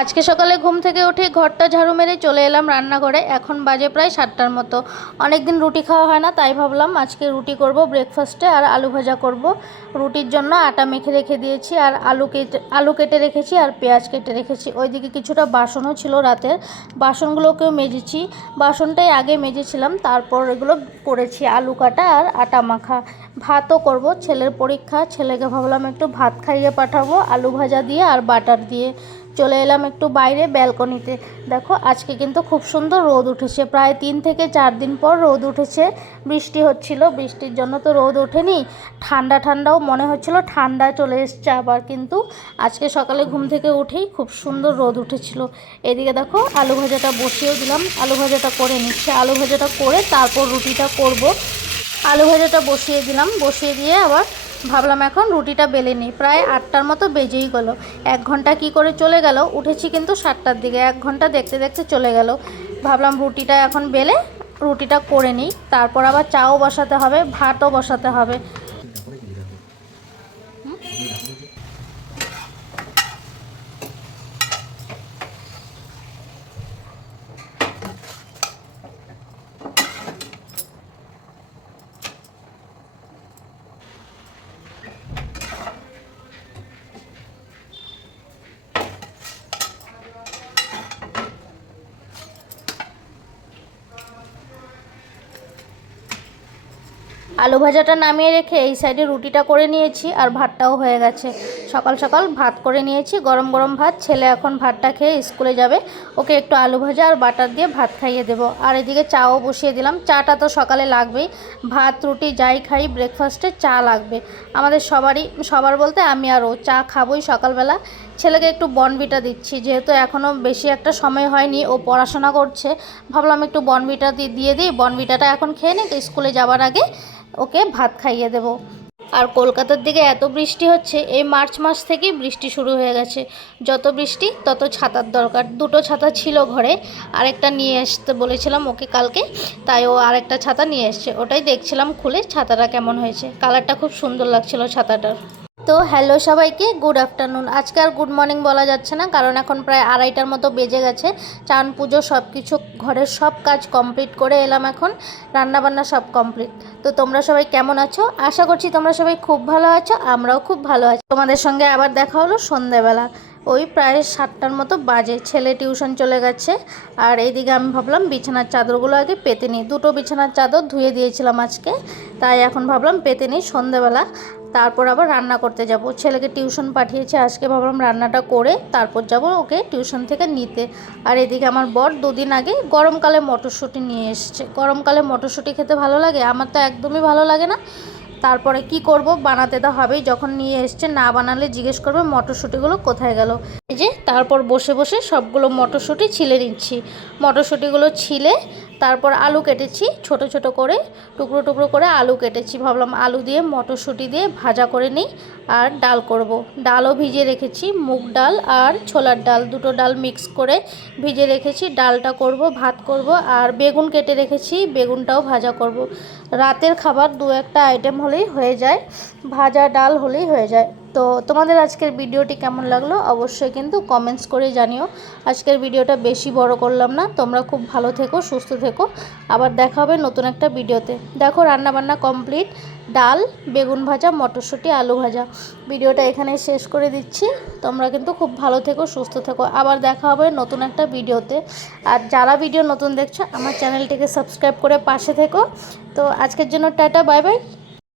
আজকে সকালে ঘুম থেকে উঠে ঘরটা ঝাড়ু মেরে চলে এলাম রান্নাঘরে। এখন বাজে প্রায় 7টার মতো। অনেক দিন রুটি খাওয়া হয় না, তাই ভাবলাম আজকে রুটি করব ব্রেকফাস্টে আর আলু ভাজা করব। রুটির জন্য আটা মেখে রেখে দিয়েছি আর আলু কেটে রেখেছি আর পেঁয়াজ কেটে রেখেছি। ওইদিকে কিছুটা বাসনও ছিল রাতের, বাসনগুলোকেও মেজেছি। বাসনটাই আগে মেজেছিলাম, তারপর এগুলো করেছি আলু কাটা আর আটা মাখা। ভাতও করব, ছেলের পরীক্ষা, ছেলেকে ভাবলাম একটু ভাত খাইয়ে পাঠাবো আলু ভাজা দিয়ে আর বাটার দিয়ে। চলে এলাম একটু বাইরে ব্যালকনিতে। দেখো আজকে কিন্তু খুব সুন্দর রোদ উঠেছে, প্রায় 3 থেকে 4 দিন পর রোদ উঠেছে। বৃষ্টি হচ্ছিল, বৃষ্টির জন্য তো রোদ ওঠেনি। ঠান্ডা ঠান্ডাও মনে হচ্ছিল, ঠান্ডা চলে এসছে আবার, কিন্তু আজকে সকালে ঘুম থেকে উঠেই খুব সুন্দর রোদ উঠেছিল। এদিকে দেখো আলু ভাজাটা বসিয়েও দিলাম, আলু ভাজাটা করে নিচ্ছে। আলু ভাজাটা করে তারপর রুটিটা করব। আলু ভাজাটা বসিয়ে দিলাম, বসিয়ে দিয়ে আবার ভাবলাম এখন রুটিটা বেলে নিই। প্রায় 8টার মতো বেজেই গেল। 1 ঘন্টা কি করে চলে গেল, উঠেছি কিন্তু 7টার দিকে, 1 ঘন্টা দেখতে দেখতে চলে গেল। ভাবলাম রুটিটা এখন বেলে রুটিটা করে নিই, তারপর আবার চাও বসাতে হবে, ভাতও বসাতে হবে। আলু ভাজাটা নামিয়ে রেখে এই সাইডে রুটিটা করে নিয়েছি আর ভাতটাও হয়ে গেছে। সকাল সকাল ভাত করে নিয়েছি, গরম গরম ভাত। ছেলে এখন ভাতটা খেয়ে স্কুলে যাবে, ওকে একটু আলু ভাজা আর বাটার দিয়ে ভাত খাইয়ে দেবো। আর এদিকে চাও বসিয়ে দিলাম, চাটা তো সকালে লাগবেই। ভাত রুটি যাই খাই ব্রেকফাস্টে চা লাগবে আমাদের সবার বলতে আমি আর ও চা খাবোই সকালবেলা। ছেলেকে একটু বর্নভিটা দিচ্ছি, যেহেতু এখনও বেশি একটা সময় হয়নি, ও পড়াশোনা করছে। ভাবলাম একটু বর্নভিটা দিয়ে দিই, বর্নভিটাটা এখন খেয়ে নিই, তো স্কুলে যাওয়ার আগে ওকে ভাত খাইয়ে দেব। আর কলকাতার দিকে এত বৃষ্টি হচ্ছে, এই মার্চ মাস থেকেই বৃষ্টি শুরু হয়ে গেছে। যত বৃষ্টি তত ছাতার দরকার। 2টো ছাতা ছিল ঘরে, আরেকটা নিয়ে আসতে বলেছিলাম ওকে কালকে, তাই ও আরেকটা ছাতা নিয়ে এসছে। ওটাই দেখছিলাম খুলে ছাতাটা কেমন হয়েছে, কালারটা খুব সুন্দর লাগছিল ছাতাটার। তো হ্যালো সবাইকে, গুড আফটারনুন। আজকে আর গুড মর্নিং বলা যাচ্ছে না, কারণ এখন প্রায় 2:30টার মতো বেজে গেছে। চান পুজো সব কিছু ঘরের সব কাজ কমপ্লিট করে এলাম, এখন রান্নাবান্না সব কমপ্লিট। তো তোমরা সবাই কেমন আছো? আশা করছি তোমরা সবাই খুব ভালো আছো, আমরাও খুব ভালো আছি। তোমাদের সঙ্গে আবার দেখা হলো সন্ধ্যাবেলা, ওই প্রায় 7টার মতো বাজে। ছেলে টিউশন চলে গেছে, আর এইদিকে আমি ভাবলাম বিছানার চাদরগুলো আগে পেতে নিই। 2টো বিছানার চাদর ধুয়ে দিয়েছিলাম আজকে, তাই এখন ভাবলাম পেতে নিই সন্ধ্যাবেলা, তারপর আবার রান্না করতে যাব। ছেলেকে টিউশন পাঠিয়েছে আজকে, ভাবলাম রান্নাটা করে তারপর যাব ওকে টিউশন থেকে নিতে। আর এদিকে আমার বর 2 দিন আগে গরমকালে মটরশুঁটি নিয়ে এসছে। গরমকালে মটরশুঁটি খেতে ভালো লাগে, আমার তো একদমই ভালো লাগে না। তারপরে কি করব, বানাতে তো হবেই। যখন নিয়ে এসছে, না বানালে জিজ্ঞেস করবে মটরশুঁটিগুলো কোথায় গেল। এই যে তারপর বসে বসে সবগুলো মটরশুঁটি ছিলে নিচ্ছি। মটরশুঁটিগুলো ছিলে তারপর আলু কেটেছি ছোট ছোট করে, টুকরো টুকরো করে আলু কেটেছি। ভাবলাম আলু দিয়ে মটরশুঁটি দিয়ে ভাজা করে নিই আর ডাল করব। ডালও ভিজিয়ে রেখেছি, মুগ ডাল আর ছোলার ডাল, 2টো ডাল মিক্স করে ভিজিয়ে রেখেছি। ডালটা করব, ভাত করব, আর বেগুন কেটে রেখেছি, বেগুনটাও ভাজা করব। রাতের খাবার 2-1টা আইটেম হলেই হয়ে যায়, ভাজা ডাল হলেই হয়ে যায়। তো তোমাদের আজকের ভিডিওটি কেমন লাগলো অবশ্যই কিন্তু কমেন্টস করে জানিও। আজকের ভিডিওটা বেশি বড় করলাম না, তোমরা খুব ভালো থেকো, সুস্থ থেকো। আবার দেখা হবে নতুন একটা ভিডিওতে। দেখো রান্নাবান্না কমপ্লিট, ডাল, বেগুন ভাজা, মটরশুঁটি, আলু ভাজা। ভিডিওটা এখানে শেষ করে দিচ্ছি। তোমরা কিন্তু খুব ভালো থেকো, সুস্থ থেকো। আবার দেখা হবে নতুন একটা ভিডিওতে। আর যারা ভিডিও নতুন দেখছো আমার চ্যানেলটিকে সাবস্ক্রাইব করে পাশে থেকো। তো আজকের জন্য টাটা, বাই বাই।